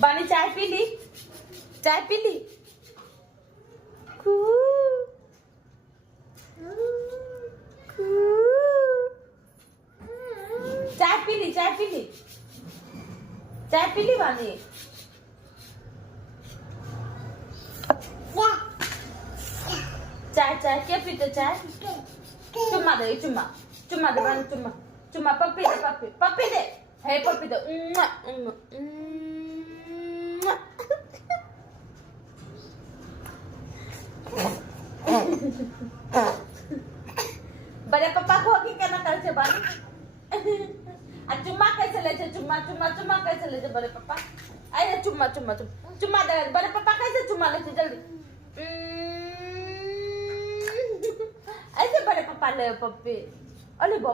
बानी चाय पी ली? चाय पी ली? चाय पी ली? चाय पी ली? चाय पी ली बानी? चाय चाय क्या पीते चाय? चुम्मा दे चुम्मा चुम्मा दे बानी चुम्मा चुम्मा पप्पी दे पप्पी पप्पी दे है पप्पी दे बड़े पापा को की करना कर छे बानी आ चुम्मा कैसे ले छे चुम्मा चुम्मा चुम्मा कैसे ले छे बड़े पापा आए चुम्मा चुम्मा चुम्मा चुम्मा दे बड़े पापा कैसे चुम्मा ले छे जल्दी ऐसे बड़े पापा ले पप्पी अली बो